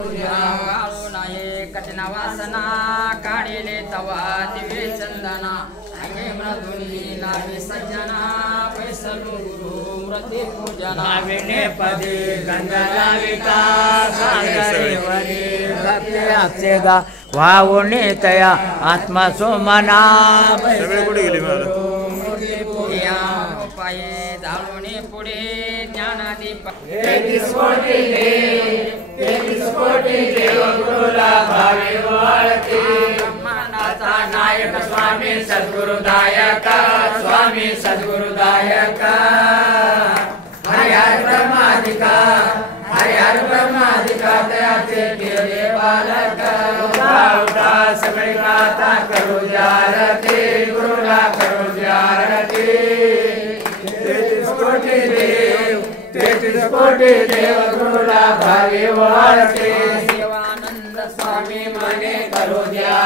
वाळू नाही कठिण वासना काढिले तवा दिवे चंदना अंगे मृदुनी नावे सज्जना वैसलु गुरु मृती पूजना विणे पदे गंधलाविता सागरे वरी भक्ती अक्षेदा वावुने तया आत्मा सोमना सगळे कुठे गेले मला पाये जाळूने पुढे ज्ञानादीप देव गुरुला भावे वाळते ब्रह्मांडाचा नायक स्वामी सद्गुरुदायक स्वामी सद्गुरुदायक हरिहर ब्रह्मादिका हरिहर ब्रह्मादिका तयाचे केले बालक उठा सगळे गाता करू जारती गुरुला करू जारती 33 कोटी देव गुरुला भावे वाळते शिवानंद स्वामी मने करू द्या